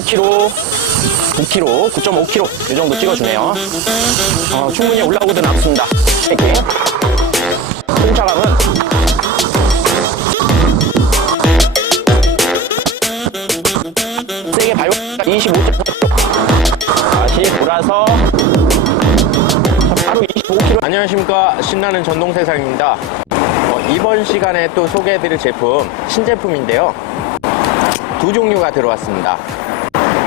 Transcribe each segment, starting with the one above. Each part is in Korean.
8kg, 9kg, 9.5kg 이 정도 찍어주네요. 충분히 올라오고도 남습니다. 이렇게 승차감은 세게 밟아 25.6kg. 다시 돌아서 바로 25kg. 안녕하십니까, 신나는 전동세상입니다. 이번 시간에 또 소개해드릴 제품, 신제품인데요. 두 종류가 들어왔습니다.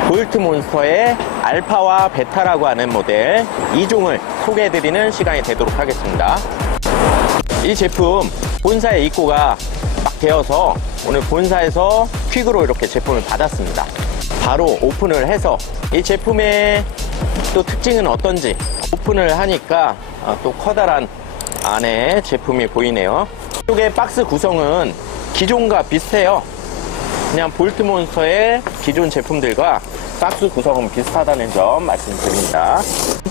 볼트몬스터의 알파와 베타라고 하는 모델 2종을 소개해드리는 시간이 되도록 하겠습니다. 이 제품 본사에 입고가 막 되어서 오늘 본사에서 퀵으로 이렇게 제품을 받았습니다. 바로 오픈을 해서 이 제품의 또 특징은 어떤지 오픈을 하니까 또 커다란 안에 제품이 보이네요. 이쪽의 박스 구성은 기존과 비슷해요. 그냥 볼트몬스터의 기존 제품들과 박스 구성은 비슷하다는 점 말씀드립니다.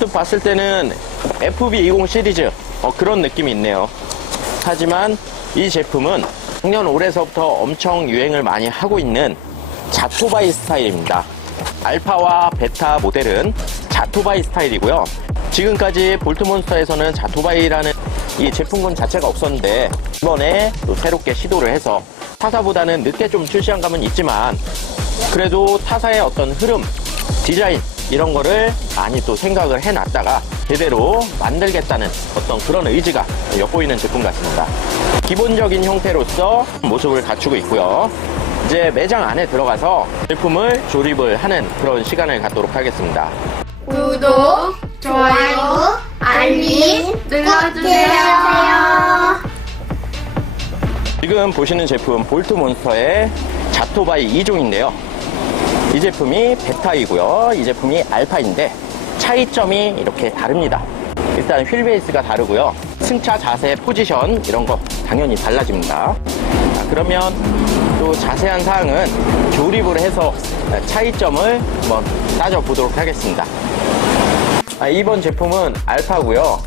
또 봤을 때는 FB20 시리즈 그런 느낌이 있네요. 하지만 이 제품은 작년 올해서부터 엄청 유행을 많이 하고 있는 자토바이 스타일입니다. 알파와 베타 모델은 자토바이 스타일이고요. 지금까지 볼트몬스터에서는 자토바이라는 이 제품군 자체가 없었는데 이번에 또 새롭게 시도를 해서 타사보다는 늦게 좀 출시한 감은 있지만 그래도 타사의 어떤 흐름, 디자인 이런 거를 많이 또 생각을 해놨다가 제대로 만들겠다는 어떤 그런 의지가 엿보이는 제품 같습니다. 기본적인 형태로서 모습을 갖추고 있고요. 이제 매장 안에 들어가서 제품을 조립을 하는 그런 시간을 갖도록 하겠습니다. 구독, 좋아요, 알림 눌러주세요. 지금 보시는 제품 볼트몬스터의 자토바이 2종인데요. 이 제품이 베타이고요. 이 제품이 알파인데 차이점이 이렇게 다릅니다. 일단 휠 베이스가 다르고요. 승차 자세, 포지션 이런 거 당연히 달라집니다. 그러면 또 자세한 사항은 조립을 해서 차이점을 한번 따져보도록 하겠습니다. 이번 제품은 알파고요.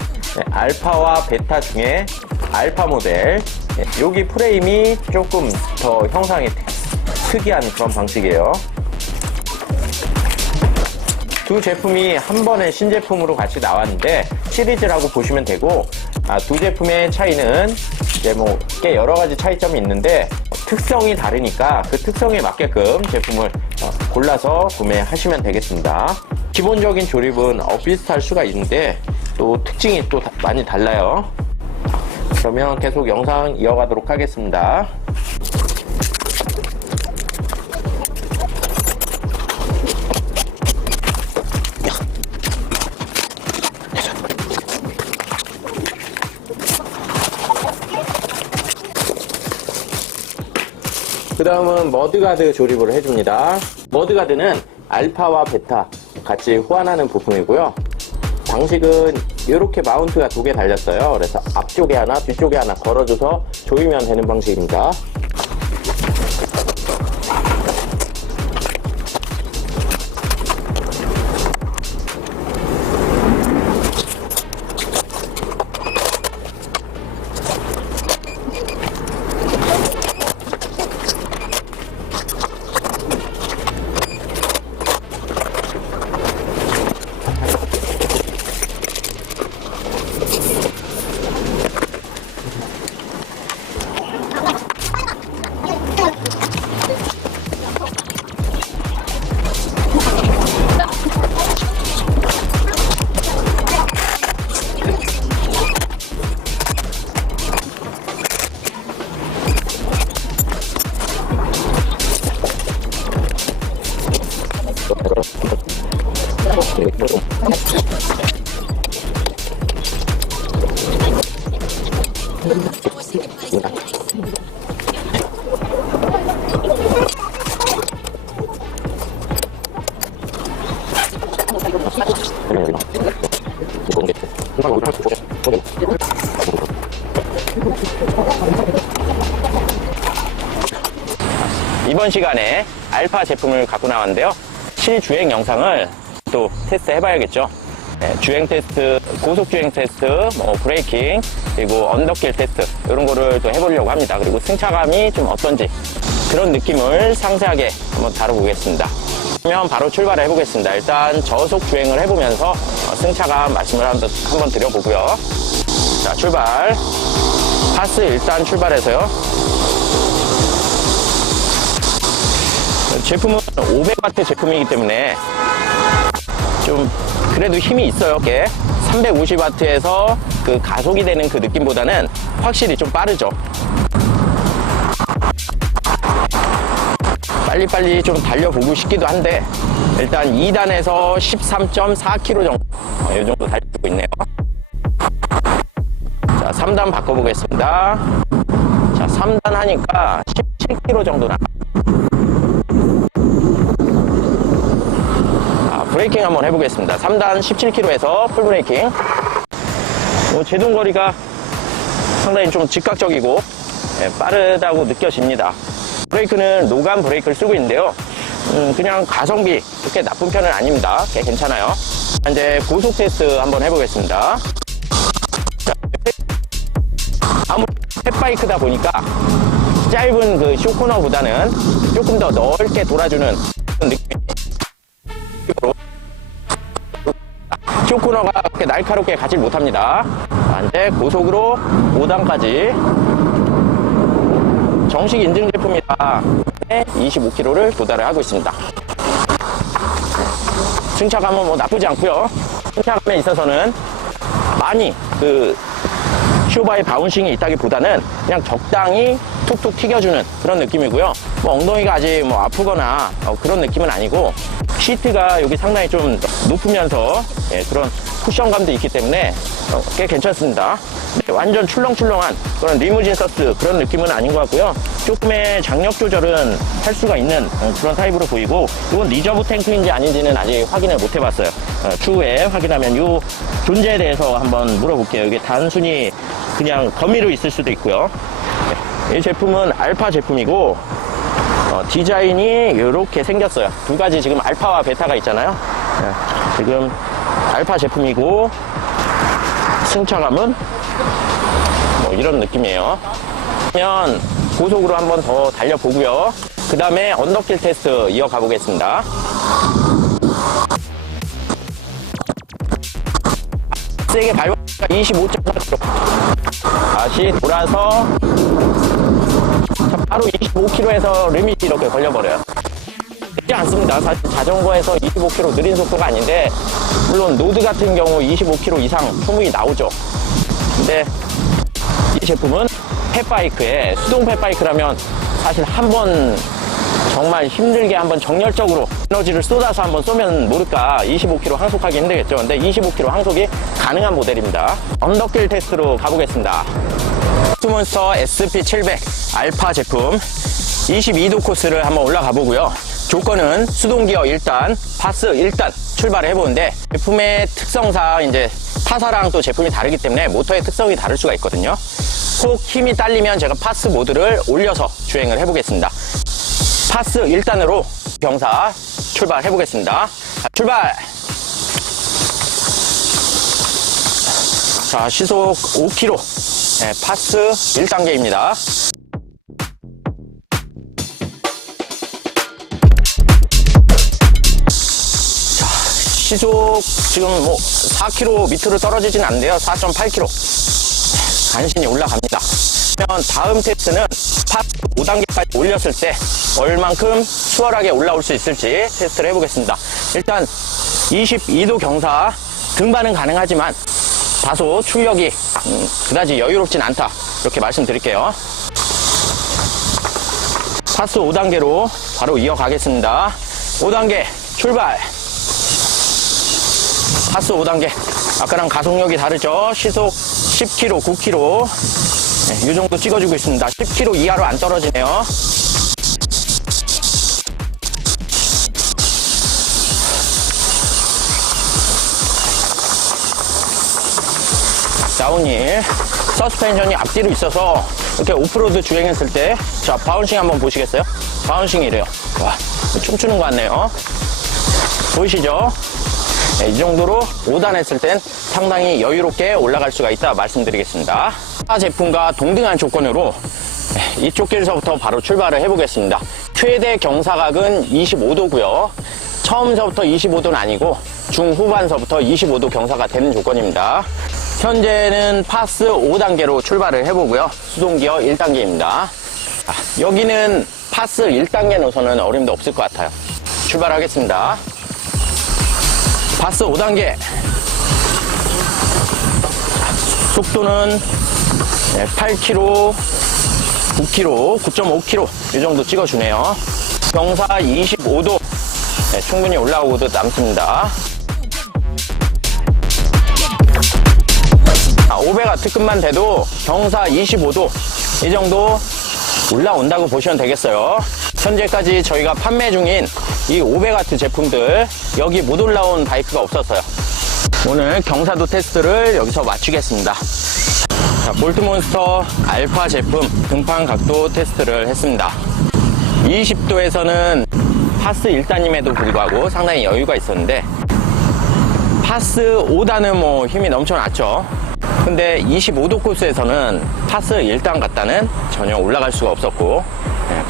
알파와 베타 중에 알파 모델. 여기 프레임이 조금 더 형상이 특이한 그런 방식이에요. 두 제품이 한 번에 신제품으로 같이 나왔는데 시리즈라고 보시면 되고, 두 제품의 차이는 이제 뭐 꽤 여러 가지 차이점이 있는데 특성이 다르니까 그 특성에 맞게끔 제품을 골라서 구매하시면 되겠습니다. 기본적인 조립은 비슷할 수가 있는데 또 특징이 또 많이 달라요. 그러면 계속 영상 이어가도록 하겠습니다. 그 다음은 머드가드 조립을 해줍니다. 머드가드는 알파와 베타 같이 호환하는 부품이고요. 방식은 이렇게 마운트가 두 개 달렸어요. 그래서 앞쪽에 하나, 뒤쪽에 하나 걸어줘서 조이면 되는 방식입니다. 이번 시간에 알파 제품을 갖고 나왔는데요. 실주행 영상을 또 테스트 해봐야겠죠. 주행 테스트, 고속 주행 테스트, 브레이킹, 그리고 언더길 테스트 이런 거를 또 해보려고 합니다. 그리고 승차감이 좀 어떤지 그런 느낌을 상세하게 한번 다뤄보겠습니다. 그러면 바로 출발을 해보겠습니다. 일단 저속 주행을 해보면서 승차감 말씀을 한번 드려보고요. 자, 출발. 파스 일단 출발해서요. 제품은 500W 제품이기 때문에 좀 그래도 힘이 있어요. 350W에서 그 가속이 되는 그 느낌보다는 확실히 좀 빠르죠. 빨리빨리 좀 달려보고 싶기도 한데 일단 2단에서 13.4km 정도 이 정도 달리고 있네요. 자, 3단 바꿔보겠습니다. 자, 3단 하니까 17km 정도 나. 브레이킹 한번 해보겠습니다. 3단 17km에서 풀 브레이킹. 제동거리가 상당히 좀 즉각적이고 빠르다고 느껴집니다. 브레이크는 노감 브레이크를 쓰고 있는데요. 그냥 가성비 그렇게 나쁜 편은 아닙니다. 괜찮아요. 이제 고속 테스트 한번 해보겠습니다. 아무리 펫바이크다 보니까 짧은 그 쇼코너보다는 조금 더 넓게 돌아주는 느낌으로 쇼코너가 그렇게 날카롭게 가지 못합니다. 이제 고속으로 5단까지 정식 인증 제품이라 25km를 도달을 하고 있습니다. 승차감은 뭐 나쁘지 않고요. 승차감에 있어서는 많이 그 쇼바의 바운싱이 있다기보다는 그냥 적당히 툭툭 튀겨주는 그런 느낌이고요. 뭐 엉덩이가 아직 뭐 아프거나 그런 느낌은 아니고 시트가 여기 상당히 좀 높으면서 그런 쿠션감도 있기 때문에 꽤 괜찮습니다. 네, 완전 출렁출렁한 그런 리무진 서스 그런 느낌은 아닌 것 같고요. 조금의 장력 조절은 할 수가 있는 그런 타입으로 보이고 이건 리저브 탱크인지 아닌지는 아직 확인을 못 해봤어요. 추후에 확인하면 이 존재에 대해서 한번 물어볼게요. 이게 단순히 그냥 거미로 있을 수도 있고요. 이 제품은 알파 제품이고 디자인이 이렇게 생겼어요. 두 가지 지금 알파와 베타가 있잖아요. 지금 알파 제품이고 승차감은 뭐 이런 느낌이에요. 그러면 고속으로 한번 더 달려보고요. 그 다음에 언더킬 테스트 이어가 보겠습니다. 세게 밟으니까 25.4km. 다시 돌아서 바로 25km에서 리밋이 이렇게 걸려버려요. 쉽지 않습니다. 사실 자전거에서 25km 느린 속도가 아닌데 물론 노드 같은 경우 25km 이상 충분히 나오죠. 근데 이 제품은 펫바이크에 수동 펫바이크라면 사실 한번 정말 힘들게 한번 정열적으로 에너지를 쏟아서 한번 쏘면 모를까 25km 항속하기 힘들겠죠. 근데 25km 항속이 가능한 모델입니다. 언더길 테스트로 가보겠습니다. 몬스터 SP700 알파 제품 22도 코스를 한번 올라가 보고요. 조건은 수동기어 1단, 파스 1단 출발을 해보는데 제품의 특성상 이제 타사랑 또 제품이 다르기 때문에 모터의 특성이 다를 수가 있거든요. 꼭 힘이 딸리면 제가 파스 모드를 올려서 주행을 해보겠습니다. 파스 1단으로 경사 출발해 보겠습니다. 출발! 자, 시속 5km. 네, 파스 1단계입니다. 자, 시속 지금 뭐 4km 밑으로 떨어지진 않는데요. 4.8km. 간신히 올라갑니다. 그러면 다음 테스트는 파스 5단계까지 올렸을 때 얼만큼 수월하게 올라올 수 있을지 테스트를 해보겠습니다. 일단 22도 경사 등반은 가능하지만 다소 출력이 그다지 여유롭진 않다 이렇게 말씀드릴게요. 파스 5단계로 바로 이어가겠습니다. 5단계 출발. 파스 5단계 아까랑 가속력이 다르죠. 시속 10km, 9km 네, 이 정도 찍어주고 있습니다. 10km 이하로 안 떨어지네요. 다운힐 서스펜션이 앞뒤로 있어서 이렇게 오프로드 주행했을 때 자 바운싱 한번 보시겠어요? 바운싱이 이래요. 와 춤추는 것 같네요. 보이시죠? 네, 이 정도로 5단 했을 땐 상당히 여유롭게 올라갈 수가 있다 말씀드리겠습니다. 타 제품과 동등한 조건으로 이쪽 길서부터 바로 출발을 해보겠습니다. 최대 경사각은 25도고요. 처음서부터 25도는 아니고 중후반서부터 25도 경사가 되는 조건입니다. 현재는 파스 5단계로 출발을 해보고요. 수동기어 1단계입니다. 여기는 파스 1단계 노선은 어림도 없을 것 같아요. 출발하겠습니다. 파스 5단계. 속도는 8km, 9km, 9.5km 이 정도 찍어주네요. 경사 25도 충분히 올라오고도 남습니다. 500W 특급만 돼도 경사 25도 이 정도 올라온다고 보시면 되겠어요. 현재까지 저희가 판매 중인 이 500W 제품들 여기 못 올라온 바이크가 없었어요. 오늘 경사도 테스트를 여기서 마치겠습니다. 자, 볼트몬스터 알파 제품 등판 각도 테스트를 했습니다. 20도에서는 파스 1단임에도 불구하고 상당히 여유가 있었는데 파스 5단은 뭐 힘이 넘쳐났죠. 근데 25도 코스에서는 파스 1단 갔다는 전혀 올라갈 수가 없었고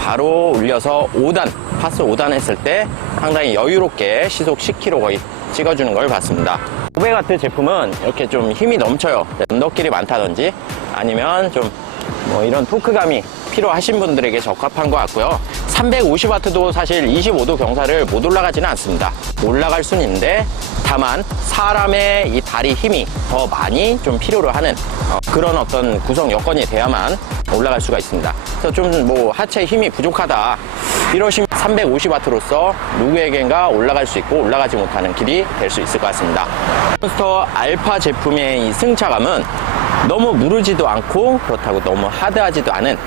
바로 올려서 5단, 파스 5단 했을 때 상당히 여유롭게 시속 10km 거의 찍어주는 걸 봤습니다. 500W 제품은 이렇게 좀 힘이 넘쳐요. 언덕길이 많다든지 아니면 좀 뭐 이런 토크감이 필요하신 분들에게 적합한 것 같고요. 350W도 사실 25도 경사를 못 올라가지는 않습니다. 올라갈 수는 있는데 다만 사람의 이 다리 힘이 더 많이 좀 필요로 하는 그런 어떤 구성 여건이 돼야만 올라갈 수가 있습니다. 그래서 좀 뭐 하체 힘이 부족하다 이러시면 350W로서 누구에겐가 올라갈 수 있고 올라가지 못하는 길이 될 수 있을 것 같습니다. 몬스터 알파 제품의 이 승차감은 너무 무르지도 않고 그렇다고 너무 하드하지도 않은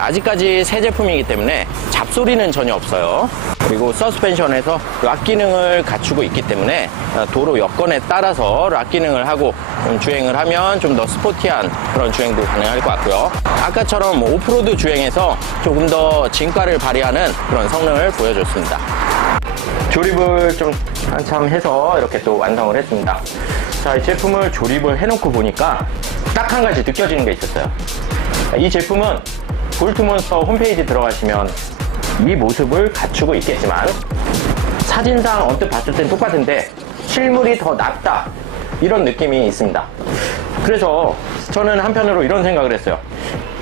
아직까지 새 제품이기 때문에 잡소리는 전혀 없어요. 그리고 서스펜션에서 락 기능을 갖추고 있기 때문에 도로 여건에 따라서 락 기능을 하고 좀 주행을 하면 좀 더 스포티한 그런 주행도 가능할 것 같고요. 아까처럼 오프로드 주행에서 조금 더 진가를 발휘하는 그런 성능을 보여줬습니다. 조립을 좀 한참 해서 이렇게 또 완성을 했습니다. 자, 이 제품을 조립을 해놓고 보니까 딱 한 가지 느껴지는 게 있었어요. 이 제품은 볼트몬스터 홈페이지 들어가시면 이 모습을 갖추고 있겠지만 사진상 언뜻 봤을 땐 똑같은데 실물이 더 낫다 이런 느낌이 있습니다. 그래서 저는 한편으로 이런 생각을 했어요.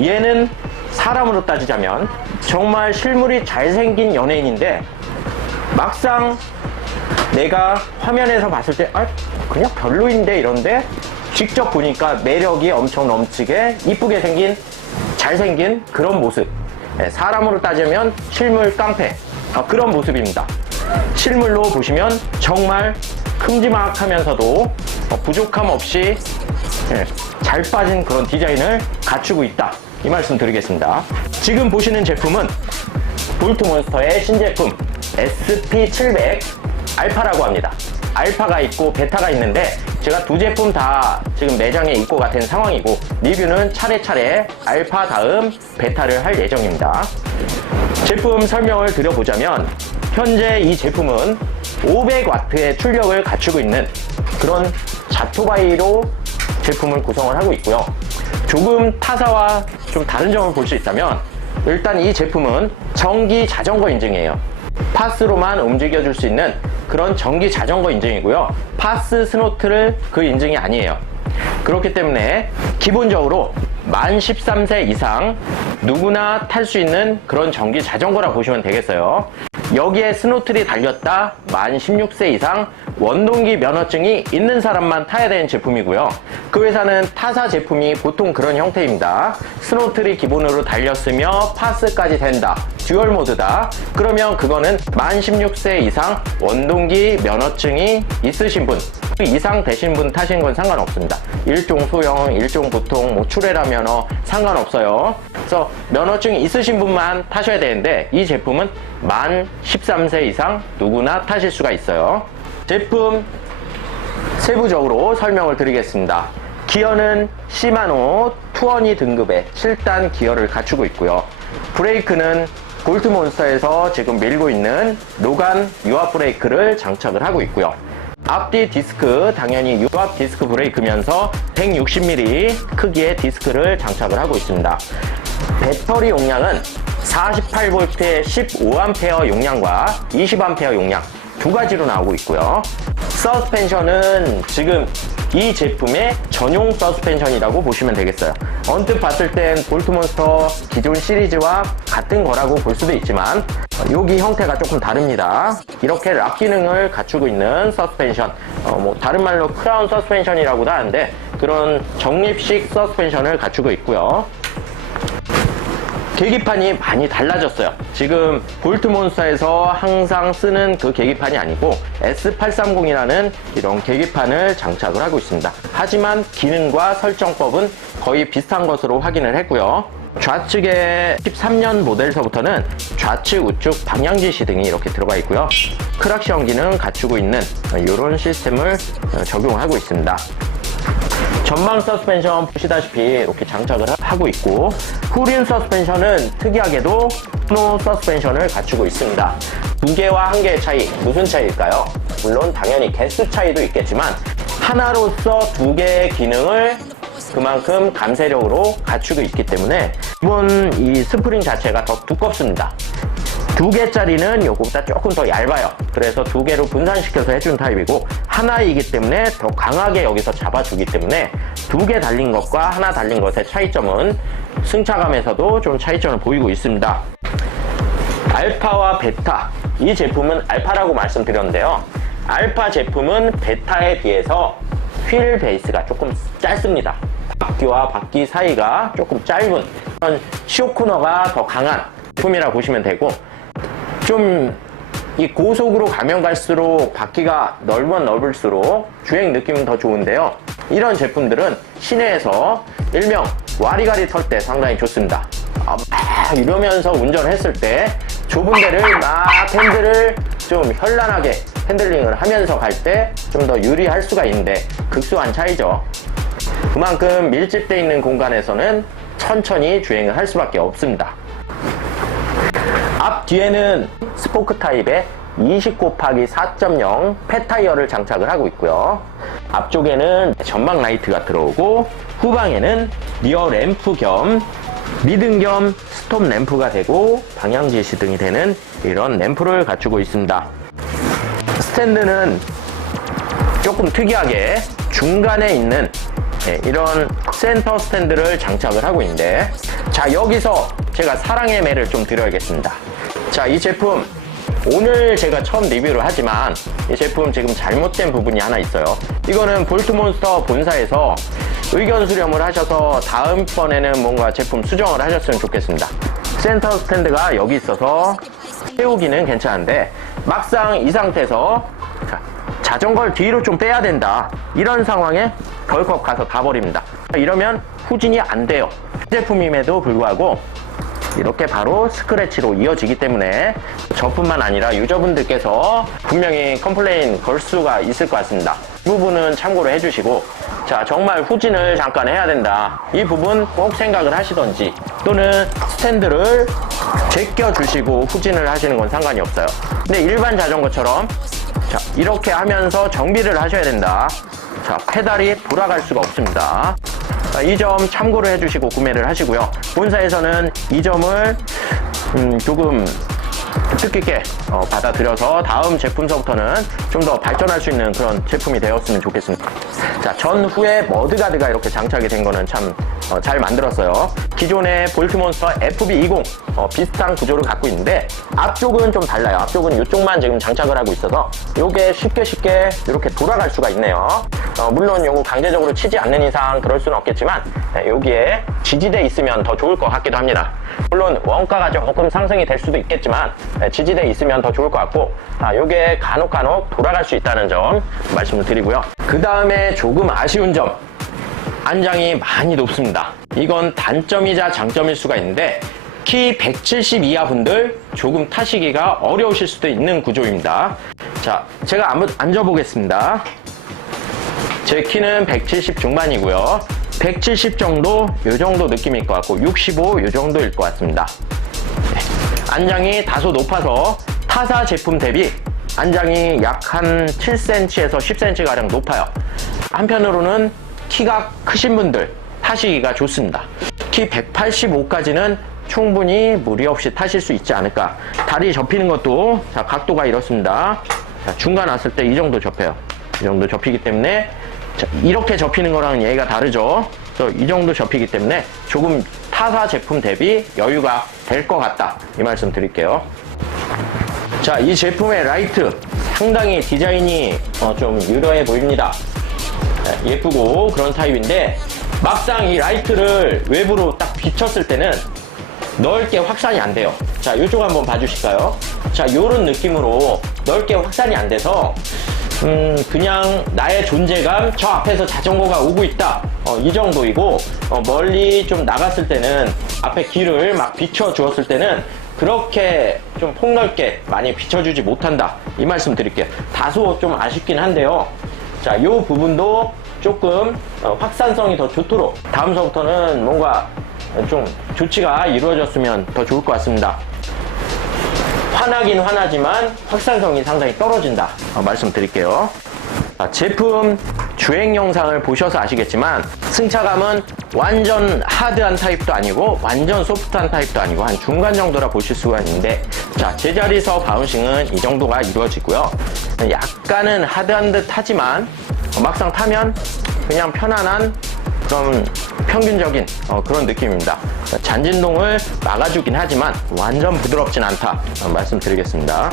얘는 사람으로 따지자면 정말 실물이 잘생긴 연예인인데 막상 내가 화면에서 봤을 때 그냥 별로인데 이런데 직접 보니까 매력이 엄청 넘치게 이쁘게 생긴 잘생긴 그런 모습. 사람으로 따지면 실물 깡패 그런 모습입니다. 실물로 보시면 정말 큼지막하면서도 부족함 없이 잘 빠진 그런 디자인을 갖추고 있다 이 말씀 드리겠습니다. 지금 보시는 제품은 볼트몬스터의 신제품 SP700 알파라고 합니다. 알파가 있고 베타가 있는데 제가 두 제품 다 지금 매장에 입고가 된 상황이고 리뷰는 차례차례 알파 다음 베타를 할 예정입니다. 제품 설명을 드려보자면 현재 이 제품은 500W의 출력을 갖추고 있는 그런 자토바이로 제품을 구성을 하고 있고요. 조금 타사와 좀 다른 점을 볼 수 있다면 일단 이 제품은 전기 자전거 인증이에요. 파스로만 움직여줄 수 있는 그런 전기 자전거 인증이고요. 파스 스노트를 그 인증이 아니에요. 그렇기 때문에 기본적으로 만 13세 이상 누구나 탈 수 있는 그런 전기 자전거라 보시면 되겠어요. 여기에 스노틀이 달렸다 만 16세 이상 원동기 면허증이 있는 사람만 타야 되는 제품이고요. 그 회사는 타사 제품이 보통 그런 형태입니다. 스노틀이 기본으로 달렸으며 파스까지 된다. 듀얼 모드다. 그러면 그거는 만 16세 이상 원동기 면허증이 있으신 분, 그 이상 되신 분 타시는 건 상관없습니다. 일종 소형, 일종 보통, 뭐 출애라 면허 상관없어요. 그래서 면허증이 있으신 분만 타셔야 되는데 이 제품은 만 13세 이상 누구나 타실 수가 있어요. 제품 세부적으로 설명을 드리겠습니다. 기어는 시마노 투어니 등급의 7단 기어를 갖추고 있고요. 브레이크는 볼트몬스터에서 지금 밀고 있는 로간 유압 브레이크를 장착을 하고 있고요. 앞뒤 디스크 당연히 유압 디스크 브레이크면서 160mm 크기의 디스크를 장착을 하고 있습니다. 배터리 용량은 48V의 15A 용량과 20A 용량 두 가지로 나오고 있고요. 서스펜션은 지금 이 제품의 전용 서스펜션이라고 보시면 되겠어요. 언뜻 봤을 땐 볼트몬스터 기존 시리즈와 같은 거라고 볼 수도 있지만 여기 형태가 조금 다릅니다. 이렇게 락 기능을 갖추고 있는 서스펜션, 다른 말로 크라운 서스펜션이라고도 하는데 그런 적립식 서스펜션을 갖추고 있고요. 계기판이 많이 달라졌어요. 지금 볼트몬스터에서 항상 쓰는 그 계기판이 아니고 S830이라는 이런 계기판을 장착을 하고 있습니다. 하지만 기능과 설정법은 거의 비슷한 것으로 확인을 했고요. 좌측에 13년 모델서부터는 좌측, 우측 방향지시 등이 이렇게 들어가 있고요. 크락션 기능 갖추고 있는 이런 시스템을 적용하고 있습니다. 전방 서스펜션 보시다시피 이렇게 장착을 하고 있고, 후륜 서스펜션은 특이하게도 스노우 서스펜션을 갖추고 있습니다. 두 개와 한 개의 차이, 무슨 차이일까요? 물론 당연히 개수 차이도 있겠지만 하나로서 두 개의 기능을 그만큼 감쇄력으로 갖추고 있기 때문에 기본 이 스프링 자체가 더 두껍습니다. 두 개짜리는 요거보다 조금 더 얇아요. 그래서 두 개로 분산시켜서 해준 타입이고, 하나이기 때문에 더 강하게 여기서 잡아주기 때문에 두 개 달린 것과 하나 달린 것의 차이점은 승차감에서도 좀 차이점을 보이고 있습니다. 알파와 베타, 이 제품은 알파라고 말씀드렸는데요. 알파 제품은 베타에 비해서 휠 베이스가 조금 짧습니다. 바퀴와 바퀴 사이가 조금 짧은 그런 시오 코너가 더 강한 제품이라고 보시면 되고, 좀 이 고속으로 가면 갈수록 바퀴가 넓으면 넓을수록 주행 느낌은 더 좋은데요. 이런 제품들은 시내에서 일명 와리가리 털 때 상당히 좋습니다. 막 이러면서 운전했을 때 좁은 데를 막 핸들을 좀 현란하게 핸들링을 하면서 갈 때 좀 더 유리할 수가 있는데 극소한 차이죠. 그만큼 밀집되어 있는 공간에서는 천천히 주행을 할 수밖에 없습니다. 앞 뒤에는 스포크 타입의 20/4.0 폐타이어를 장착을 하고 있고요. 앞쪽에는 전방 라이트가 들어오고, 후방에는 리어 램프 겸 미등 겸 스톱 램프가 되고 방향 지시 등이 되는 이런 램프를 갖추고 있습니다. 스탠드는 조금 특이하게 중간에 있는 이런 센터 스탠드를 장착을 하고 있는데, 자, 여기서 제가 사랑의 매를 좀 드려야겠습니다. 자, 이 제품 오늘 제가 처음 리뷰를 하지만 이 제품 지금 잘못된 부분이 하나 있어요. 이거는 볼트몬스터 본사에서 의견 수렴을 하셔서 다음번에는 뭔가 제품 수정을 하셨으면 좋겠습니다. 센터 스탠드가 여기 있어서 세우기는 괜찮은데 막상 이 상태에서 자전거를 뒤로 좀 빼야 된다, 이런 상황에 덜컥 가서 가버립니다. 이러면 후진이 안 돼요. 제품임에도 불구하고 이렇게 바로 스크래치로 이어지기 때문에 저뿐만 아니라 유저분들께서 분명히 컴플레인 걸 수가 있을 것 같습니다. 이 부분은 참고로 해주시고, 자, 정말 후진을 잠깐 해야 된다, 이 부분 꼭 생각을 하시던지, 또는 스탠드를 제껴주시고 후진을 하시는 건 상관이 없어요. 근데 일반 자전거처럼 자, 이렇게 하면서 정비를 하셔야 된다. 자, 페달이 돌아갈 수가 없습니다. 이 점 참고를 해주시고 구매를 하시고요. 본사에서는 이 점을 조금 뜻깊게 받아들여서 다음 제품서부터는 좀 더 발전할 수 있는 그런 제품이 되었으면 좋겠습니다. 자, 전후에 머드가드가 이렇게 장착이 된 거는 참 잘 만들었어요. 기존의 볼트몬스터 FB20 비슷한 구조를 갖고 있는데 앞쪽은 좀 달라요. 앞쪽은 이쪽만 지금 장착을 하고 있어서 이게 쉽게 이렇게 돌아갈 수가 있네요. 물론 요거 강제적으로 치지 않는 이상 그럴 수는 없겠지만 여기에 지지대 있으면 더 좋을 것 같기도 합니다. 물론 원가가 조금 상승이 될 수도 있겠지만 지지대 있으면 더 좋을 것 같고, 요게 간혹 돌아갈 수 있다는 점 말씀을 드리고요. 그 다음에 조금 아쉬운 점, 안장이 많이 높습니다. 이건 단점이자 장점일 수가 있는데 키 170 이하 분들 조금 타시기가 어려우실 수도 있는 구조입니다. 자, 제가 한번 앉아보겠습니다. 제 키는 170 중반이고요. 170 정도, 요 정도 느낌일 것 같고 65 요 정도일 것 같습니다. 안장이 다소 높아서 타사 제품 대비 안장이 약 한 7cm에서 10cm 가량 높아요. 한편으로는 키가 크신 분들 타시기가 좋습니다. 키 185까지는 충분히 무리 없이 타실 수 있지 않을까. 다리 접히는 것도 자, 각도가 이렇습니다. 자, 중간 왔을 때 이 정도 접혀요. 이 정도 접히기 때문에 자, 이렇게 접히는 거랑은 얘가 다르죠. 그래서 이 정도 접히기 때문에 조금 타사 제품 대비 여유가 될 것 같다. 이 말씀 드릴게요. 자, 이 제품의 라이트 상당히 디자인이 좀 유려해 보입니다. 예쁘고 그런 타입인데 막상 이 라이트를 외부로 딱 비쳤을 때는 넓게 확산이 안 돼요. 자, 이쪽 한번 봐주실까요? 자, 요런 느낌으로 넓게 확산이 안 돼서 그냥 나의 존재감, 저 앞에서 자전거가 오고 있다, 이 정도이고, 멀리 좀 나갔을 때는 앞에 길을 막 비춰주었을 때는 그렇게 좀 폭넓게 많이 비춰주지 못한다, 이 말씀 드릴게요. 다소 좀 아쉽긴 한데요. 자, 요 부분도 조금 확산성이 더 좋도록 다음서부터는 뭔가 좀 조치가 이루어졌으면 더 좋을 것 같습니다. 환하긴 환하지만 확산성이 상당히 떨어진다, 말씀드릴게요. 제품 주행 영상을 보셔서 아시겠지만 승차감은 완전 하드한 타입도 아니고 완전 소프트한 타입도 아니고 한 중간 정도라 보실 수가 있는데, 자, 제자리서 바운싱은 이 정도가 이루어지고요. 약간은 하드한 듯 하지만 막상 타면 그냥 편안한 그런 평균적인 그런 느낌입니다. 잔진동을 막아주긴 하지만 완전 부드럽진 않다, 말씀드리겠습니다.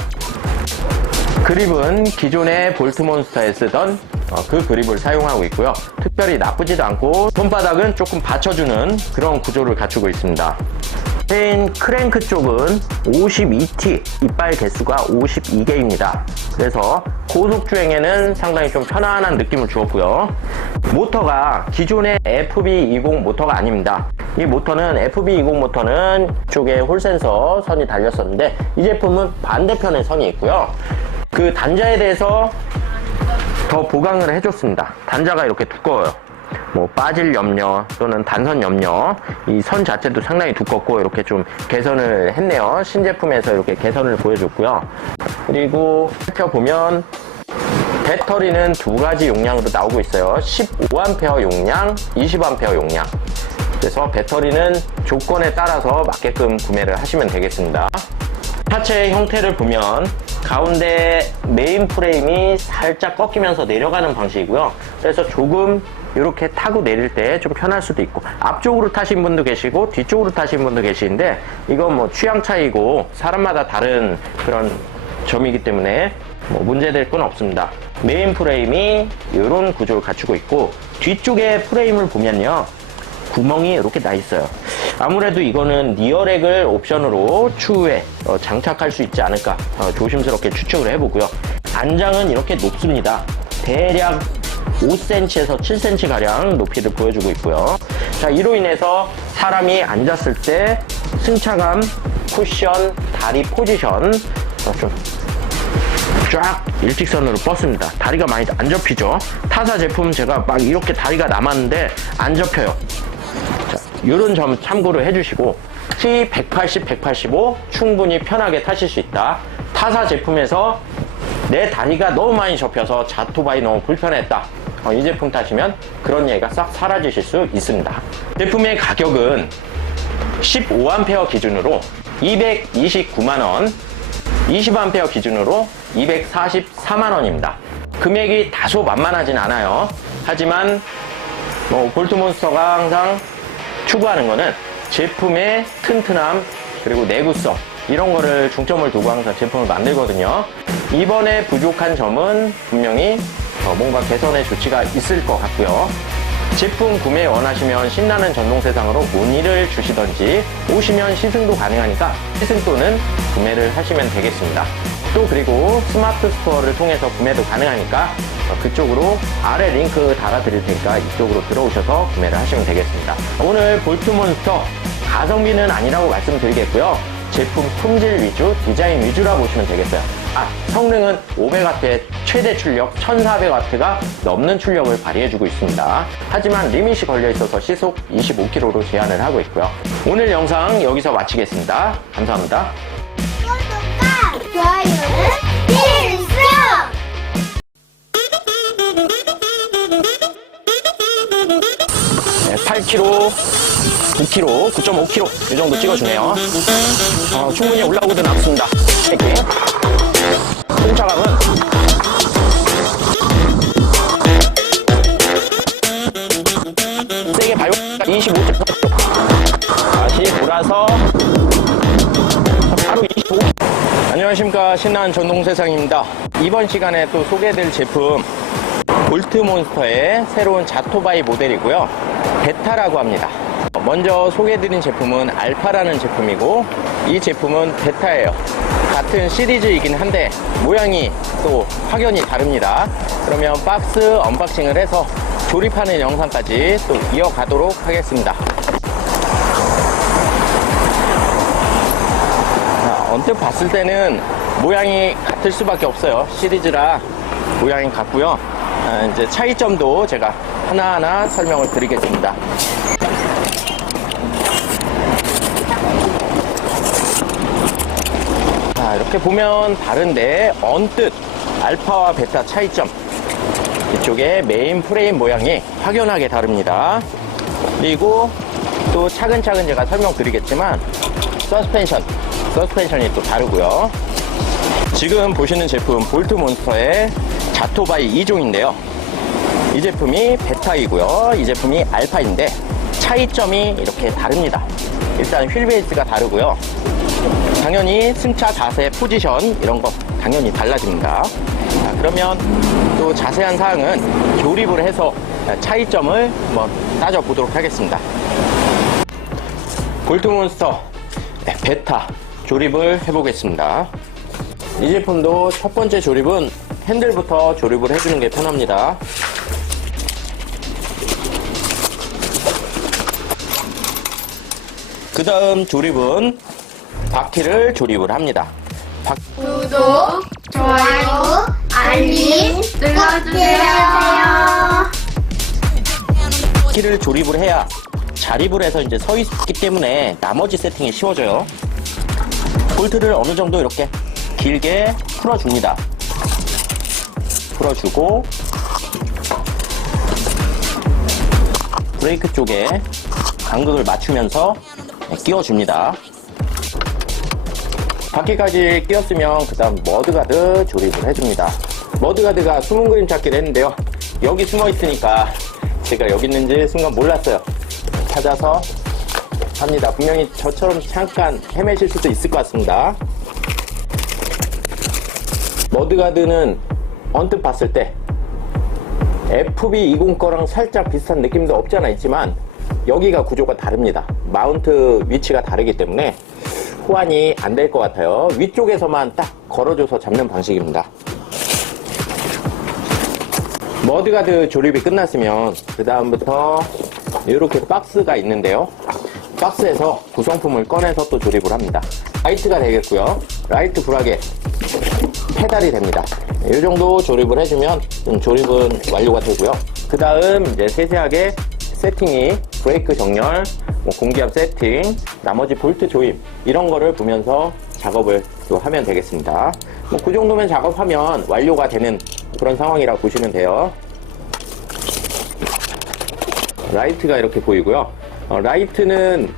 그립은 기존의 볼트몬스터에 쓰던 그 그립을 사용하고 있고요. 특별히 나쁘지도 않고 손바닥은 조금 받쳐주는 그런 구조를 갖추고 있습니다. 체인 크랭크 쪽은 52T, 이빨 개수가 52개입니다. 그래서 고속주행에는 상당히 좀 편안한 느낌을 주었고요. 모터가 기존의 FB20 모터가 아닙니다. 이 모터는 FB20 모터는 쪽에 홀센서 선이 달렸었는데 이 제품은 반대편에 선이 있고요. 그 단자에 대해서 더 보강을 해줬습니다. 단자가 이렇게 두꺼워요. 뭐 빠질 염려 또는 단선 염려, 이 선 자체도 상당히 두껍고 이렇게 좀 개선을 했네요. 신제품에서 이렇게 개선을 보여줬고요. 그리고 살펴보면 배터리는 두 가지 용량으로 나오고 있어요. 15A 용량, 20A 용량. 그래서 배터리는 조건에 따라서 맞게끔 구매를 하시면 되겠습니다. 하체의 형태를 보면 가운데 메인 프레임이 살짝 꺾이면서 내려가는 방식이고요. 그래서 조금 이렇게 타고 내릴 때 좀 편할 수도 있고, 앞쪽으로 타신 분도 계시고 뒤쪽으로 타신 분도 계시는데 이건 뭐 취향 차이고 사람마다 다른 그런 점이기 때문에 뭐 문제될 건 없습니다. 메인 프레임이 이런 구조를 갖추고 있고 뒤쪽에 프레임을 보면요, 구멍이 이렇게 나 있어요. 아무래도 이거는 리어렉을 옵션으로 추후에 장착할 수 있지 않을까 조심스럽게 추측을 해보고요. 안장은 이렇게 높습니다. 대략 5cm에서 7cm 가량 높이를 보여주고 있고요. 자, 이로 인해서 사람이 앉았을 때 승차감, 쿠션, 다리 포지션 좀 쫙 일직선으로 뻗습니다. 다리가 많이 안 접히죠. 타사 제품 제가 막 이렇게 다리가 남았는데 안 접혀요. 이런 점 참고를 해주시고, 키 180, 185 충분히 편하게 타실 수 있다. 타사 제품에서 내 다리가 너무 많이 접혀서 자토바이 너무 불편했다, 이 제품 타시면 그런 얘기가 싹 사라지실 수 있습니다. 제품의 가격은 15A 기준으로 229만원, 20A 기준으로 244만원입니다. 금액이 다소 만만하진 않아요. 하지만 볼트몬스터가 항상 추구하는 거는 제품의 튼튼함 그리고 내구성, 이런 거를 중점을 두고 항상 제품을 만들거든요. 이번에 부족한 점은 분명히 뭔가 개선의 조치가 있을 것 같고요. 제품 구매 원하시면 신나는 전동세상으로 문의를 주시던지 오시면 시승도 가능하니까 시승 또는 구매를 하시면 되겠습니다. 또 그리고 스마트 스토어를 통해서 구매도 가능하니까 그쪽으로 아래 링크 달아드릴 테니까 이쪽으로 들어오셔서 구매를 하시면 되겠습니다. 오늘 볼트몬스터 가성비는 아니라고 말씀드리겠고요. 제품 품질 위주, 디자인 위주라 보시면 되겠어요. 성능은 500W의 최대 출력 1400W가 넘는 출력을 발휘해주고 있습니다. 하지만 리밋이 걸려있어서 시속 25km로 제한을 하고 있고요. 오늘 영상 여기서 마치겠습니다. 감사합니다. 구독과 좋아요는 필수! 8km, 9km, 9.5km 이 정도 찍어주네요. 충분히 올라오고도 남습니다. 이렇게 승차감은 안녕하십니까, 신나는 전동세상입니다. 이번 시간에 또 소개해드릴 제품 볼트몬스터의 새로운 자토바이 모델이고요, 베타라고 합니다. 먼저 소개해드린 제품은 알파라는 제품이고, 이 제품은 베타예요. 같은 시리즈이긴 한데 모양이 또 확연히 다릅니다. 그러면 박스 언박싱을 해서 조립하는 영상까지 또 이어가도록 하겠습니다. 언뜻 봤을 때는 모양이 같을 수밖에 없어요. 시리즈라 모양이 같고요. 이제 차이점도 제가 하나하나 설명을 드리겠습니다. 자, 이렇게 보면 다른데 언뜻 알파와 베타 차이점, 이쪽에 메인 프레임 모양이 확연하게 다릅니다. 그리고 또 차근차근 제가 설명드리겠지만 서스펜션이 또 다르고요. 지금 보시는 제품 볼트몬스터의 자토바이 2종인데요. 이 제품이 베타이고요. 이 제품이 알파인데 차이점이 이렇게 다릅니다. 일단 휠 베이스가 다르고요. 당연히 승차 자세 포지션 이런 거 당연히 달라집니다. 자, 그러면 또 자세한 사항은 조립을 해서 차이점을 한번 따져보도록 하겠습니다. 볼트몬스터 베타 조립을 해보겠습니다. 이 제품도 첫 번째 조립은 핸들부터 조립을 해주는 게 편합니다. 그 다음 조립은 바퀴를 조립을 합니다. 구독, 좋아요, 알림 눌러주세요. 바퀴를 조립을 해야 자립을 해서 이제 서 있기 때문에 나머지 세팅이 쉬워져요. 볼트를 어느 정도 이렇게 길게 풀어줍니다. 풀어주고 브레이크 쪽에 간극을 맞추면서 끼워줍니다. 바퀴까지 끼웠으면 그 다음 머드가드 조립을 해줍니다. 머드가드가 숨은 그림 찾기를 했는데요, 여기 숨어 있으니까 제가 여기 있는지 순간 몰랐어요. 찾아서 합니다. 분명히 저처럼 잠깐 헤매실 수도 있을 것 같습니다. 머드가드는 언뜻 봤을 때 FB20 거랑 살짝 비슷한 느낌도 없지 않아 있지만 여기가 구조가 다릅니다. 마운트 위치가 다르기 때문에 호환이 안 될 것 같아요. 위쪽에서만 딱 걸어줘서 잡는 방식입니다. 머드가드 조립이 끝났으면 그 다음부터 이렇게 박스가 있는데요, 박스에서 구성품을 꺼내서 또 조립을 합니다. 라이트가 되겠고요, 라이트 브라켓, 페달이 됩니다. 이 정도 조립을 해주면 조립은 완료가 되고요. 그 다음 이제 세세하게 세팅이 브레이크 정렬, 공기압 세팅, 나머지 볼트 조임 이런 거를 보면서 작업을 또 하면 되겠습니다. 그 정도면 작업하면 완료가 되는 그런 상황이라고 보시면 돼요. 라이트가 이렇게 보이고요. 라이트는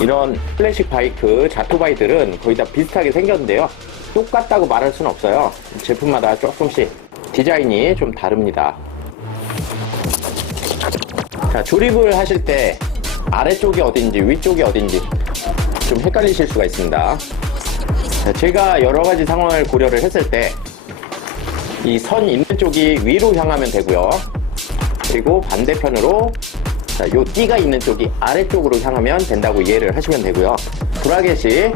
이런 클래식 바이크, 자토바이들은 거의 다 비슷하게 생겼는데요, 똑같다고 말할 수는 없어요. 제품마다 조금씩 디자인이 좀 다릅니다. 자, 조립을 하실 때 아래쪽이 어딘지 위쪽이 어딘지 좀 헷갈리실 수가 있습니다. 자, 제가 여러 가지 상황을 고려를 했을 때 이 선 있는 쪽이 위로 향하면 되고요. 그리고 반대편으로 자, 요 띠가 있는 쪽이 아래쪽으로 향하면 된다고 이해를 하시면 되고요. 브라켓이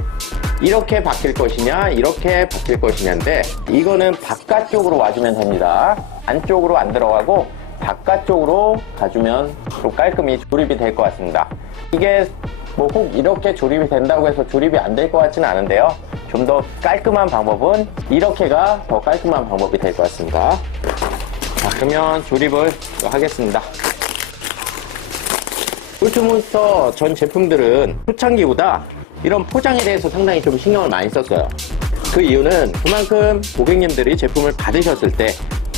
이렇게 바뀔 것이냐 이렇게 바뀔 것이냐인데 이거는 바깥쪽으로 와주면 됩니다. 안쪽으로 안 들어가고 바깥쪽으로 가주면 좀 깔끔히 조립이 될 것 같습니다. 이게 뭐 꼭 이렇게 조립이 된다고 해서 조립이 안 될 것 같지는 않은데요, 좀 더 깔끔한 방법은 이렇게가 더 깔끔한 방법이 될 것 같습니다. 자, 그러면 조립을 하겠습니다. 볼트몬스터 전 제품들은 초창기보다 이런 포장에 대해서 상당히 좀 신경을 많이 썼어요. 그 이유는 그만큼 고객님들이 제품을 받으셨을 때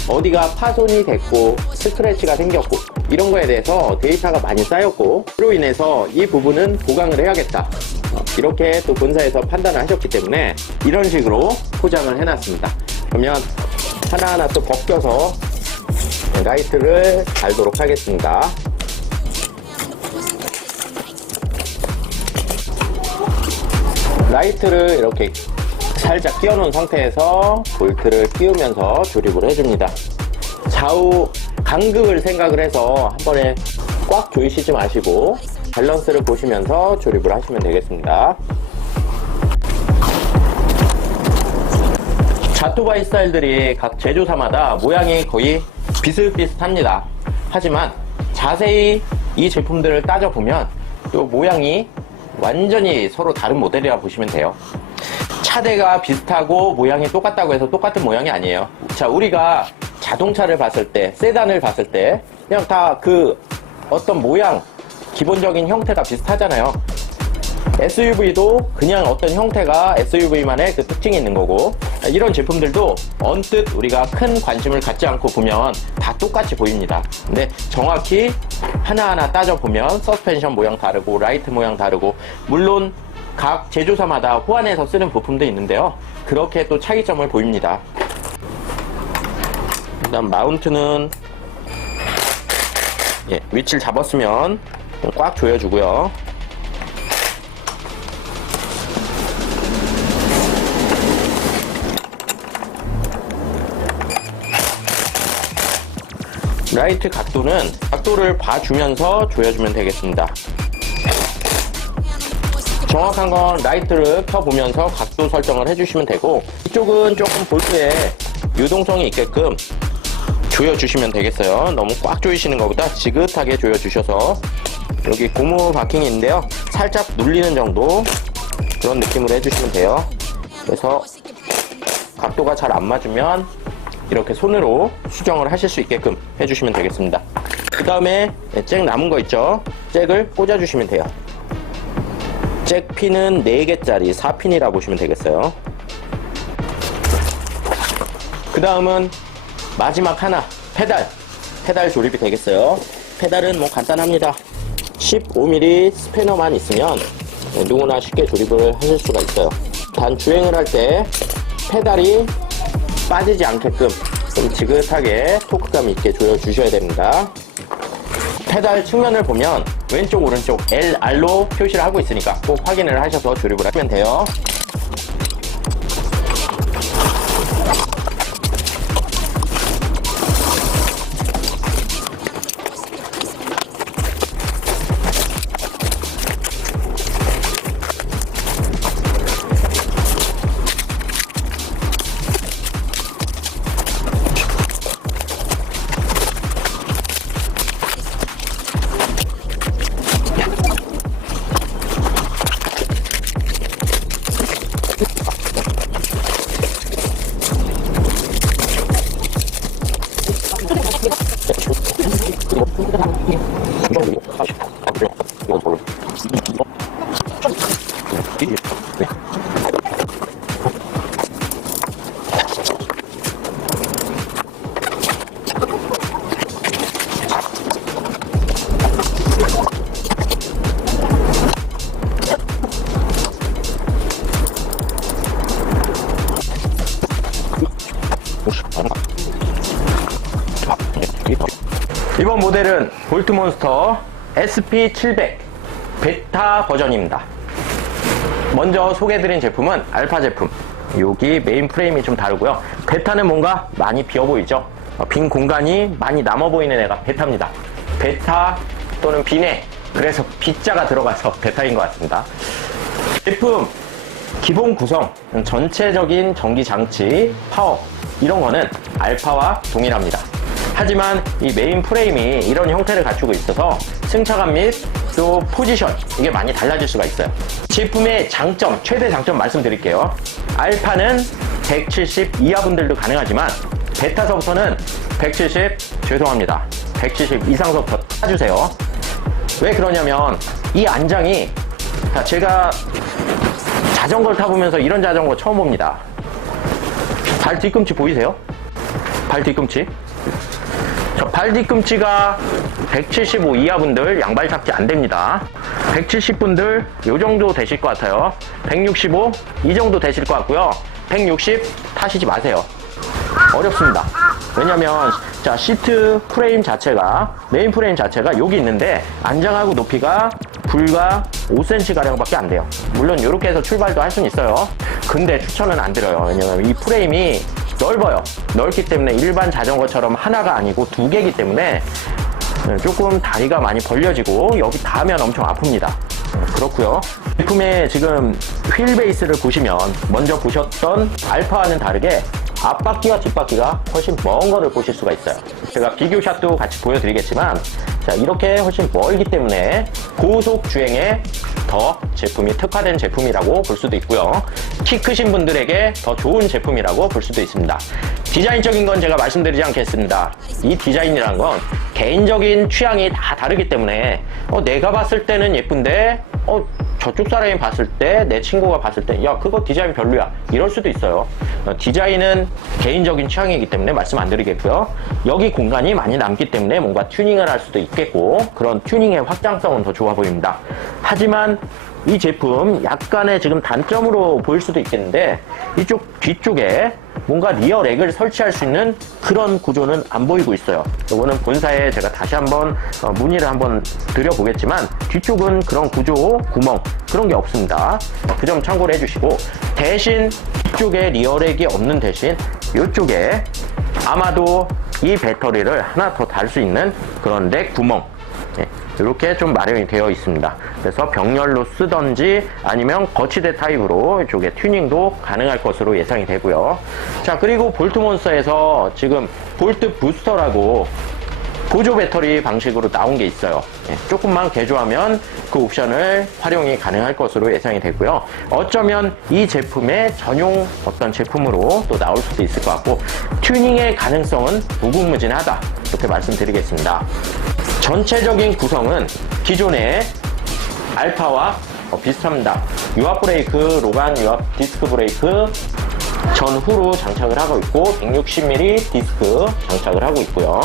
어디가 파손이 됐고 스크래치가 생겼고 이런 거에 대해서 데이터가 많이 쌓였고, 그로 인해서 이 부분은 보강을 해야겠다 이렇게 또 본사에서 판단을 하셨기 때문에 이런 식으로 포장을 해놨습니다. 그러면 하나하나 또 벗겨서 라이트를 달도록 하겠습니다. 라이트를 이렇게 살짝 끼워놓은 상태에서 볼트를 끼우면서 조립을 해줍니다. 좌우 간극을 생각을 해서 한 번에 꽉 조이시지 마시고 밸런스를 보시면서 조립을 하시면 되겠습니다. 자토바이 스타일들이 각 제조사마다 모양이 거의 비슷비슷합니다. 하지만 자세히 이 제품들을 따져보면 또 모양이 완전히 서로 다른 모델이라 보시면 돼요. 차대가 비슷하고 모양이 똑같다고 해서 똑같은 모양이 아니에요. 자, 우리가 자동차를 봤을 때, 세단을 봤을 때 그냥 다 그 어떤 모양, 기본적인 형태가 비슷하잖아요. SUV도 그냥 어떤 형태가 SUV만의 그 특징이 있는 거고, 이런 제품들도 언뜻 우리가 큰 관심을 갖지 않고 보면 다 똑같이 보입니다. 근데 정확히 하나하나 따져보면 서스펜션 모양 다르고 라이트 모양 다르고, 물론 각 제조사마다 호환해서 쓰는 부품도 있는데요, 그렇게 또 차이점을 보입니다. 일단 마운트는 위치를 잡았으면 꽉 조여주고요. 라이트 각도는 각도를 봐주면서 조여주면 되겠습니다. 정확한 건 라이트를 켜보면서 각도 설정을 해주시면 되고, 이쪽은 조금 볼트에 유동성이 있게끔 조여주시면 되겠어요. 너무 꽉 조이시는 것보다 지긋하게 조여주셔서, 여기 고무 바킹이 있는데요, 살짝 눌리는 정도 그런 느낌으로 해주시면 돼요. 그래서 각도가 잘 안 맞으면 이렇게 손으로 수정을 하실 수 있게끔 해주시면 되겠습니다. 그 다음에 잭 남은 거 있죠? 잭을 꽂아주시면 돼요. 잭 핀은 4개짜리 4핀이라 보시면 되겠어요. 그 다음은 마지막 하나, 페달 조립이 되겠어요. 페달은 뭐 간단합니다. 15mm 스패너만 있으면 누구나 쉽게 조립을 하실 수가 있어요. 단 주행을 할 때 페달이 빠지지 않게끔 좀 지긋하게 토크감 있게 조여주셔야 됩니다. 페달 측면을 보면 왼쪽 오른쪽 LR로 표시를 하고 있으니까 꼭 확인을 하셔서 조립을 하시면 돼요. 이번 모델은 볼트몬스터 SP700 베타 버전입니다. 먼저 소개해드린 제품은 알파 제품. 여기 메인 프레임이 좀 다르고요. 베타는 뭔가 많이 비어 보이죠? 빈 공간이 많이 남아 보이는 애가 베타입니다. 베타 또는 비네, 그래서 B자가 들어가서 베타인 것 같습니다. 제품 기본 구성, 전체적인 전기 장치, 파워, 이런 거는 알파와 동일합니다. 하지만 이 메인 프레임이 이런 형태를 갖추고 있어서 승차감 및 또 포지션, 이게 많이 달라질 수가 있어요. 제품의 장점, 최대 장점 말씀드릴게요. 알파는 170 이하 분들도 가능하지만 베타서부터는 170, 죄송합니다, 170 이상서부터 타주세요. 왜 그러냐면 이 안장이, 제가 자전거를 타보면서 이런 자전거 처음 봅니다. 발 뒤꿈치 보이세요? 발 뒤꿈치. 발 뒤꿈치가 175 이하 분들 양발 착지 안 됩니다. 170 분들 요 정도 되실 것 같아요. 165 이 정도 되실 것 같고요. 160 타시지 마세요. 어렵습니다. 왜냐면 자, 시트 프레임 자체가, 메인 프레임 자체가 여기 있는데 안장하고 높이가 불과 5cm가량밖에 안 돼요. 물론 이렇게 해서 출발도 할 수는 있어요. 근데 추천은 안 드려요. 왜냐면 이 프레임이 넓어요. 넓기 때문에 일반 자전거처럼 하나가 아니고 두 개이기 때문에 조금 다리가 많이 벌려지고 여기 닿으면 엄청 아픕니다. 그렇고요. 제품의 지금 휠 베이스를 보시면 먼저 보셨던 알파와는 다르게 앞바퀴와 뒷바퀴가 훨씬 먼 거를 보실 수가 있어요. 제가 비교샷도 같이 보여드리겠지만, 자, 이렇게 훨씬 멀기 때문에 고속 주행에 더 제품이 특화된 제품이라고 볼 수도 있고요. 키 크신 분들에게 더 좋은 제품이라고 볼 수도 있습니다. 디자인적인 건 제가 말씀드리지 않겠습니다. 이 디자인이란 건 개인적인 취향이 다 다르기 때문에 내가 봤을 때는 예쁜데 저쪽 사람이 봤을 때, 내 친구가 봤을 때, 야, 그거 디자인 별로야, 이럴 수도 있어요. 디자인은 개인적인 취향이기 때문에 말씀 안 드리겠고요. 여기 공간이 많이 남기 때문에 뭔가 튜닝을 할 수도 있겠고, 그런 튜닝의 확장성은 더 좋아 보입니다. 하지만 이 제품 약간의 지금 단점으로 보일 수도 있겠는데, 이쪽 뒤쪽에 뭔가 리어 렉을 설치할 수 있는 그런 구조는 안 보이고 있어요. 이거는 본사에 제가 다시 한번 문의를 한번 드려보겠지만, 뒤쪽은 그런 구조, 구멍, 그런 게 없습니다. 그 점 참고를 해주시고, 대신 뒤쪽에 리어 렉이 없는 대신 이쪽에 아마도 이 배터리를 하나 더 달 수 있는 그런 렉 구멍, 이렇게 좀 마련이 되어 있습니다. 그래서 병렬로 쓰던지 아니면 거치대 타입으로 이쪽에 튜닝도 가능할 것으로 예상이 되고요. 자, 그리고 볼트몬스터에서 지금 볼트 부스터라고 보조 배터리 방식으로 나온 게 있어요. 조금만 개조하면 그 옵션을 활용이 가능할 것으로 예상이 되고요. 어쩌면 이 제품의 전용 어떤 제품으로 또 나올 수도 있을 것 같고, 튜닝의 가능성은 무궁무진하다, 이렇게 말씀드리겠습니다. 전체적인 구성은 기존의 알파와 비슷합니다. 유압 브레이크, 로간 유압 디스크 브레이크 전후로 장착을 하고 있고, 160mm 디스크 장착을 하고 있고요.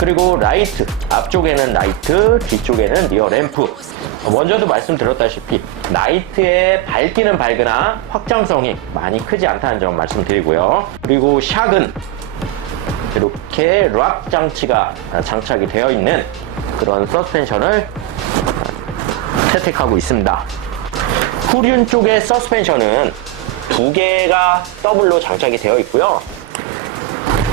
그리고 라이트, 앞쪽에는 라이트, 뒤쪽에는 리어 램프. 먼저도 말씀드렸다시피 라이트의 밝기는 밝으나 확장성이 많이 크지 않다는 점 말씀드리고요. 그리고 샥은 이렇게 락 장치가 장착이 되어 있는 그런 서스펜션을 채택하고 있습니다. 후륜 쪽의 서스펜션은 두 개가 더블로 장착이 되어 있고요.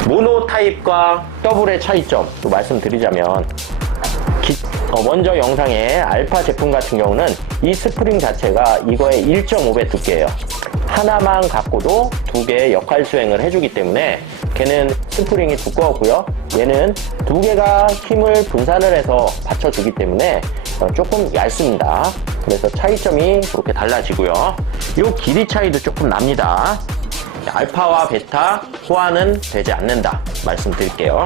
모노 타입과 더블의 차이점 또 말씀드리자면, 먼저 영상의 알파 제품 같은 경우는 이 스프링 자체가 이거의 1.5배 두께예요. 하나만 갖고도 두 개의 역할 수행을 해주기 때문에 걔는 스프링이 두꺼웠고요. 얘는 두 개가 힘을 분산을 해서 받쳐주기 때문에 조금 얇습니다. 그래서 차이점이 그렇게 달라지고요. 이 길이 차이도 조금 납니다. 알파와 베타 호환은 되지 않는다 말씀드릴게요.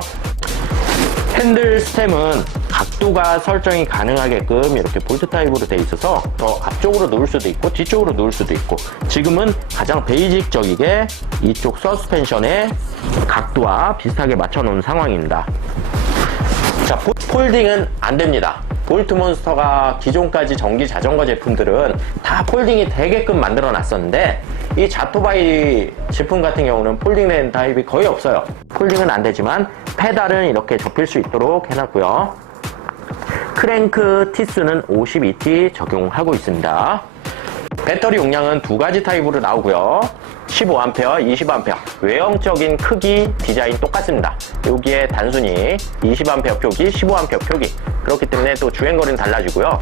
핸들 스템은 각도가 설정이 가능하게끔 이렇게 볼트 타입으로 되어 있어서 더 앞쪽으로 놓을 수도 있고 뒤쪽으로 놓을 수도 있고, 지금은 가장 베이직적이게 이쪽 서스펜션의 각도와 비슷하게 맞춰 놓은 상황입니다. 자, 폴딩은 안 됩니다. 볼트몬스터가 기존까지 전기 자전거 제품들은 다 폴딩이 되게끔 만들어 놨었는데, 이 자토바이 제품 같은 경우는 폴딩된 타입이 거의 없어요. 폴딩은 안 되지만 페달은 이렇게 접힐 수 있도록 해놨고요. 크랭크 티수는 52T 적용하고 있습니다. 배터리 용량은 두 가지 타입으로 나오고요. 15A, 20A. 외형적인 크기, 디자인 똑같습니다. 여기에 단순히 20A 표기, 15A 표기. 그렇기 때문에 또 주행거리는 달라지고요.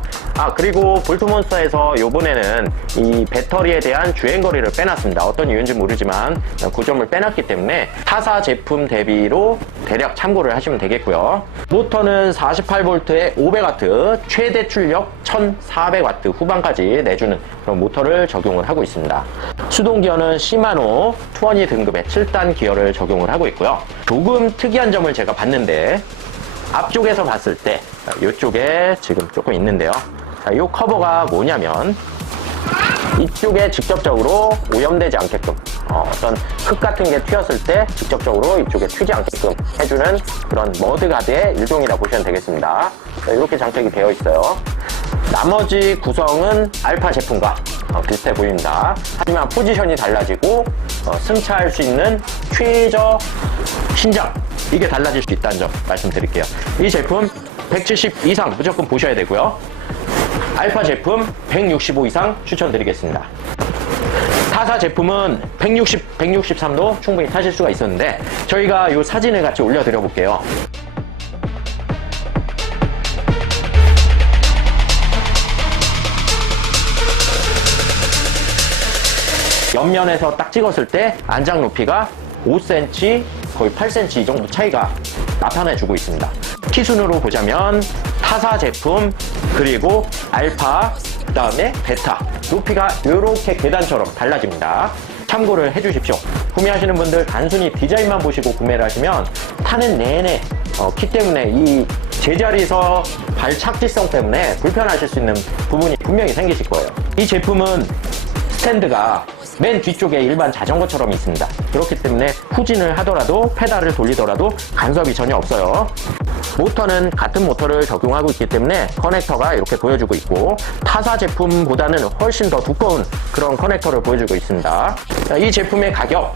그리고 볼트몬스터에서 요번에는 이 배터리에 대한 주행거리를 빼놨습니다. 어떤 이유인지 모르지만 그 점을 빼놨기 때문에 타사 제품 대비로 대략 참고를 하시면 되겠고요. 모터는 48V에 500W, 최대 출력 1400W 후반까지 내주는 그런 모터를 적용을 하고 있습니다. 수동기어는 시마노 투어니 등급의 7단 기어를 적용을 하고 있고요. 조금 특이한 점을 제가 봤는데, 앞쪽에서 봤을 때 이쪽에 지금 조금 있는데요. 이 커버가 뭐냐면, 이쪽에 직접적으로 오염되지 않게끔 어떤 흙 같은 게 튀었을 때 직접적으로 이쪽에 튀지 않게끔 해주는 그런 머드가드의 일종이라 보시면 되겠습니다. 이렇게 장착이 되어 있어요. 나머지 구성은 알파 제품과 비슷해 보입니다. 하지만 포지션이 달라지고 승차할 수 있는 최저 신장, 이게 달라질 수 있다는 점 말씀드릴게요. 이 제품 170 이상 무조건 보셔야 되고요. 알파 제품 165 이상 추천드리겠습니다. 타사 제품은 160, 163도 충분히 타실 수가 있었는데 저희가 이 사진을 같이 올려드려 볼게요. 옆면에서 딱 찍었을 때 안장 높이가 5cm, 거의 8cm 이 정도 차이가 나타내주고 있습니다. 키순으로 보자면 타사 제품, 그리고 알파, 그 다음에 베타 높이가 이렇게 계단처럼 달라집니다. 참고를 해주십시오. 구매하시는 분들 단순히 디자인만 보시고 구매를 하시면 타는 내내 키 때문에 이 제자리에서 발 착지성 때문에 불편하실 수 있는 부분이 분명히 생기실 거예요. 이 제품은 스탠드가 맨 뒤쪽에 일반 자전거처럼 있습니다. 그렇기 때문에 후진을 하더라도 페달을 돌리더라도 간섭이 전혀 없어요. 모터는 같은 모터를 적용하고 있기 때문에 커넥터가 이렇게 보여주고 있고 타사 제품보다는 훨씬 더 두꺼운 그런 커넥터를 보여주고 있습니다. 자, 이 제품의 가격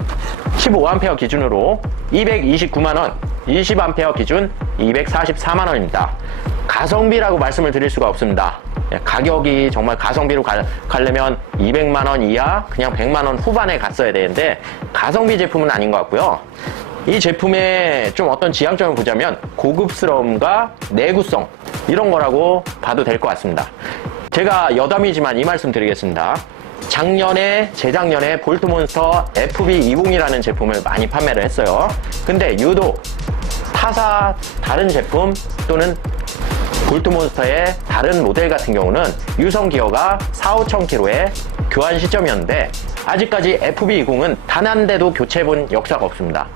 15A 기준으로 229만원, 20A 기준 244만원입니다. 가성비라고 말씀을 드릴 수가 없습니다. 가격이 정말 가성비로 가려면 200만원 이하, 그냥 100만원 후반에 갔어야 되는데 가성비 제품은 아닌 것 같고요. 이 제품의 좀 어떤 지향점을 보자면 고급스러움과 내구성 이런 거라고 봐도 될 것 같습니다. 제가 여담이지만 이 말씀 드리겠습니다. 재작년에 볼트몬스터 FB20이라는 제품을 많이 판매를 했어요. 근데 유독 타사 다른 제품 또는 볼트몬스터의 다른 모델 같은 경우는 유성 기어가 4,5,000km의 교환 시점이었는데 아직까지 FB20은 단 한 대도 교체해본 역사가 없습니다.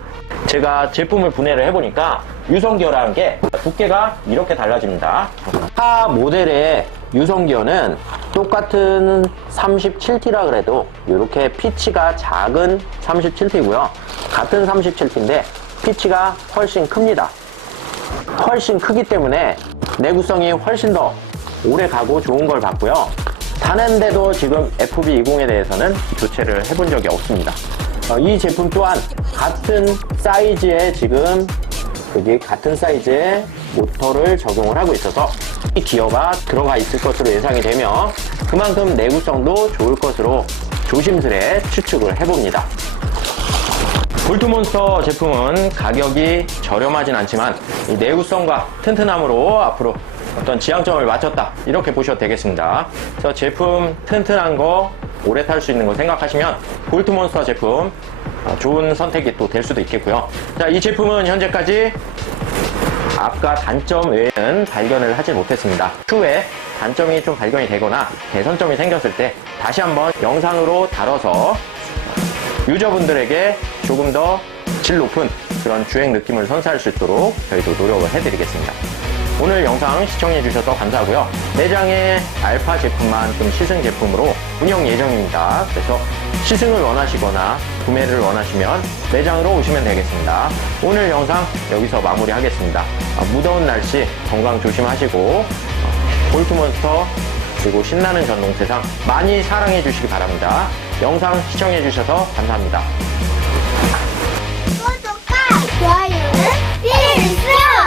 제가 제품을 분해를 해보니까 유성 기어라는 게 두께가 이렇게 달라집니다. 타 모델의 유성 기어는 똑같은 37T라 그래도 이렇게 피치가 작은 37T고요. 같은 37T인데 피치가 훨씬 큽니다. 훨씬 크기 때문에 내구성이 훨씬 더 오래 가고 좋은 걸 봤고요. 다른데도 지금 FB20에 대해서는 교체를 해본 적이 없습니다. 이 제품 또한 같은 사이즈의 지금 여기 같은 사이즈의 모터를 적용을 하고 있어서 이 기어가 들어가 있을 것으로 예상이 되며 그만큼 내구성도 좋을 것으로 조심스레 추측을 해봅니다. 볼트몬스터 제품은 가격이 저렴하진 않지만 이 내구성과 튼튼함으로 앞으로 어떤 지향점을 맞췄다 이렇게 보셔도 되겠습니다. 그래서 제품 튼튼한 거 오래 탈 수 있는 거 생각하시면 볼트몬스터 제품 좋은 선택이 또 될 수도 있겠고요. 자, 이 제품은 현재까지 아까 단점 외에는 발견을 하지 못했습니다. 추후에 단점이 좀 발견이 되거나 개선점이 생겼을 때 다시 한번 영상으로 다뤄서 유저분들에게 조금 더 질 높은 그런 주행 느낌을 선사할 수 있도록 저희도 노력을 해드리겠습니다. 오늘 영상 시청해주셔서 감사하고요. 매장에 알파 제품만 좀 시승 제품으로 운영 예정입니다. 그래서 시승을 원하시거나 구매를 원하시면 매장으로 오시면 되겠습니다. 오늘 영상 여기서 마무리하겠습니다. 무더운 날씨 건강 조심하시고 볼트몬스터 그리고 신나는 전동 세상 많이 사랑해 주시기 바랍니다. 영상 시청해 주셔서 감사합니다. 구독과 좋아요는 필수!